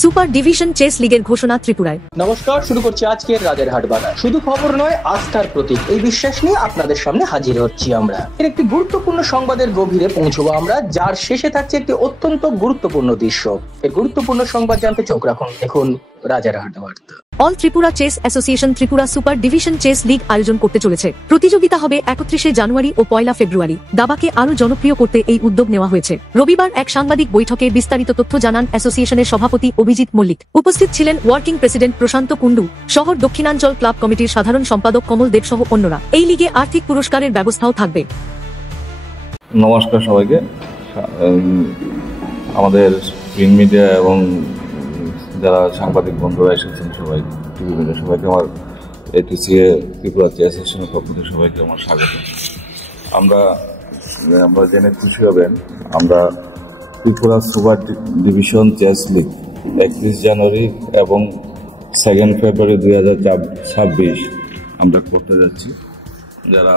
Super division chess লিগের ঘোষণা ত্রিপুরায়। নমস্কার, শুরু করছি আজকের রাজারহাট বাজার। শুধু খবর নয়, আস্থার প্রতীক এই বিশ্বাস নিয়ে আপনাদের সামনে হাজির হচ্ছি আমরা। এর একটি গুরুত্বপূর্ণ সংবাদের গভীরে পৌঁছবো আমরা, যার শেষে থাকছে একটি অত্যন্ত গুরুত্বপূর্ণ দৃশ্য। এই গুরুত্বপূর্ণ সংবাদ জানতে চোখ রাখুন, দেখুন রাজারহাট বার্তা। All Tripura chess association Tripura super division chess league আয়োজন করতে চলেছে। প্রতিযোগিতা হবে 31 জানুয়ারি ও 1 ফেব্রুয়ারি। দাবাকে আরো জনপ্রিয় করতে এই উদ্যোগ নেওয়া হয়েছে। রবিবার এক সাংবাদিক বৈঠকে বিস্তারিত তথ্য জানান অ্যাসোসিয়েশনের সভাপতি অভিজিৎ মল্লিক। উপস্থিত ছিলেন ওয়ার্কিং প্রেসিডেন্ট প্রশান্ত কুন্ডু, শহর দক্ষিণাঞ্চল ক্লাব কমিটির সাধারণ সম্পাদক কমল দেব সহ অন্যরা। এই লিগে আর্থিক পুরস্কারের ব্যবস্থাও থাকবে। নমস্কার সবাইকে। আমাদের প্রিন্ট মিডিয়া এবং যারা সাংবাদিক বন্ধুরা এসেছেন সবাই, টিভি মিডিয়া সবাইকে আমার এটিসিএ ত্রিপুরা চেস অ্যাসোসিয়েশনের পক্ষ থেকে সবাইকে আমার স্বাগত। আমরা জেনে খুশি হবেন, আমরা Tripura super division chess league 31 January এবং 2 ফেব্রুয়ারি 2026 আমরা করতে যাচ্ছি। যারা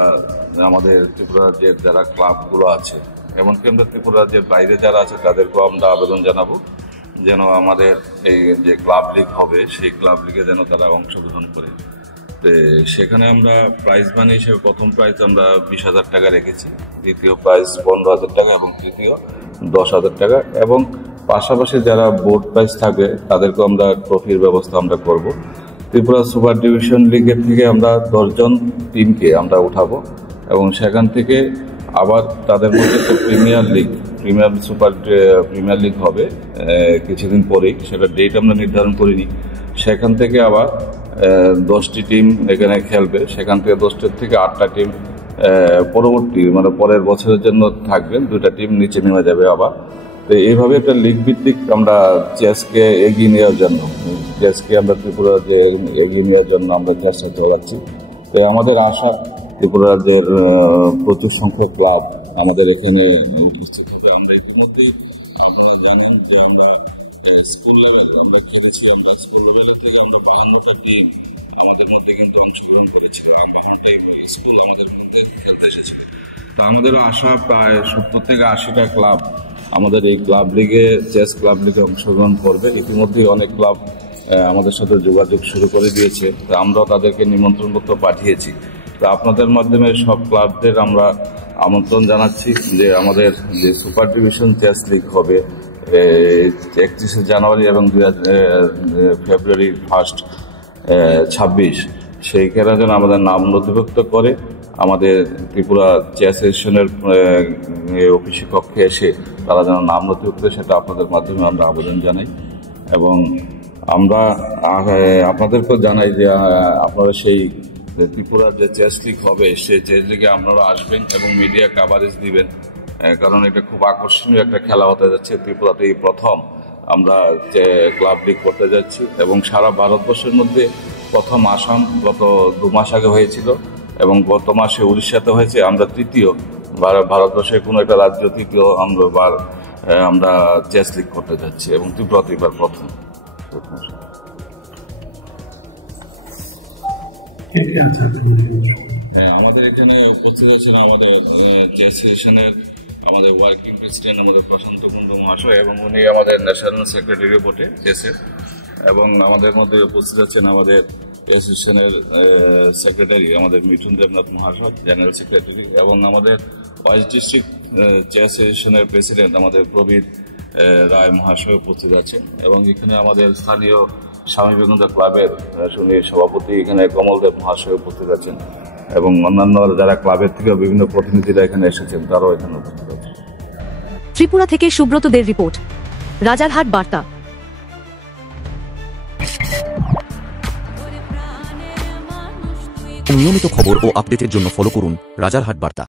আমাদের ত্রিপুরা রাজ্যের যারা ক্লাবগুলো আছে, এমনকি আমরা ত্রিপুরা রাজ্যের বাইরে যারা আছে তাদেরকেও আমরা আবেদন জানাবো যেন আমাদের এই যে ক্লাব লিগ হবে সেই ক্লাব লিগে যেন তারা অংশগ্রহণ করে। সেখানে আমরা প্রাইজ মানি হিসেবে প্রথম প্রাইজ আমরা 20,000 টাকা রেখেছি, দ্বিতীয় প্রাইজ 15,000 টাকা এবং তৃতীয় 10,000 টাকা, এবং পাশাপাশি যারা বোর্ড প্রাইজ থাকবে তাদেরকেও আমরা ট্রফির ব্যবস্থা আমরা করব। ত্রিপুরা সুপার ডিভিশন লিগের থেকে আমরা 10 জন টিমকে আমরা উঠাবো এবং সেখান থেকে আবার তাদের মধ্যে প্রিমিয়ার লিগ হবে কিছুদিন পরেই, সেটা ডেট আমরা নির্ধারণ করিনি। সেখান থেকে আবার 10টি টিম এখানে খেলবে, সেখান থেকে 10টির থেকে 8টা টিম পরবর্তী পরের বছরের জন্য থাকবেন, 2টা টিম নিচে নেমে যাবে আবার। তো এইভাবে একটা লিগ ভিত্তিক আমরা চেসকে এগিয়ে নেওয়ার জন্য, আমরা ত্রিপুরা যে এগিয়ে নেওয়ার জন্য আমরা চেষ্টা চালাচ্ছি। তো আমাদের আশা ত্রিপুরা রাজ্যের প্রচুর সংখ্যক ক্লাব আমাদের এখানে উপস্থিত হবে। আমরা ইতিমধ্যেই আপনারা জানেন যে আমরা স্কুল লেভেলে আমরা খেলেছি, আমরা স্কুল লেভেলের থেকে আমরা 52টা টিম আমাদের মধ্যে কিন্তু অংশগ্রহণ করেছিল। 52টি স্কুল আমাদের মধ্যে খেলতে এসেছিল। তো আমাদেরও আশা প্রায় 70 থেকে 80টা ক্লাব আমাদের এই ক্লাব লিগে, চেস ক্লাব লিগে অংশগ্রহণ করবে। ইতিমধ্যেই অনেক ক্লাব আমাদের সাথে যোগাযোগ শুরু করে দিয়েছে, তো আমরাও তাদেরকে নিমন্ত্রণপত্র পাঠিয়েছি। তো আপনাদের মাধ্যমে সব ক্লাবদের আমরা আমন্ত্রণ জানাচ্ছি যে আমাদের যে সুপার ডিভিশন চেস লিগ হবে 31 জানুয়ারি এবং ফেব্রুয়ারি 1 26, সেইখানে যেন আমাদের নাম নথিভুক্ত করে আমাদের ত্রিপুরা চেস অ্যাসোসিয়েশনের অফিসে কক্ষে এসে তারা যেন নাম নথিভুক্ত, সেটা আপনাদের মাধ্যমে আমরা আবেদন জানাই। এবং আমরা আপনাদেরকেও জানাই যে আপনারা সেই ত্রিপুরার যে চেস লিগ হবে সেই চেস লিগে আপনারা আসবেন এবং মিডিয়া কাভারেজ দিবেন, কারণ এটা খুব আকর্ষণীয় একটা খেলা হতে যাচ্ছে। ত্রিপুরাতে এই প্রথম আমরা যে ক্লাব লিগ করতে যাচ্ছি এবং সারা ভারতবর্ষের মধ্যে প্রথম আসাম গত 2 মাস আগে হয়েছিল এবং গত মাসে উড়িষ্যাতে হয়েছে। আমরা তৃতীয়, ভারতবর্ষের কোনো একটা রাজ্য তৃতীয় আমরা চেস লিগ করতে যাচ্ছি এবং ত্রিপুরাতে এবার প্রথম। হ্যাঁ, আমাদের এখানে উপস্থিত আছেন আমাদের চেস অ্যাসোসিয়েশনের আমাদের ওয়ার্কিং প্রেসিডেন্ট আমাদের প্রশান্ত কুন্ডু মহাশয়, এবং উনি আমাদের ন্যাশনাল সেক্রেটারি বটে চেসের। এবং আমাদের মধ্যে উপস্থিত আছেন আমাদের অ্যাসোসিয়েশনের সেক্রেটারি আমাদের মিঠুন দেবনাথ মহাশয়, জেনারেল সেক্রেটারি, এবং আমাদের ওয়েস্ট ডিস্ট্রিক্ট চেস অ্যাসোসিয়েশনের প্রেসিডেন্ট আমাদের প্রবীর রায় মহাশয় উপস্থিত আছেন। এবং এখানে আমাদের স্থানীয় স্বামী বিবেকানন্দ ক্লাবের সভাপতি এখানে কমল দেব মহাশয় উপস্থিত আছেন, এবং অন্যান্য যারা ক্লাবের থেকে বিভিন্ন প্রতিনিধিরা এখানে এসেছেন তারাও এখানে উপস্থিত আছেন। ত্রিপুরা থেকে সুব্রত দের রিপোর্ট, রাজারহাট বার্তা। নিয়মিত খবর ও আপডেটের জন্য ফলো করুন রাজারহাট বার্তা।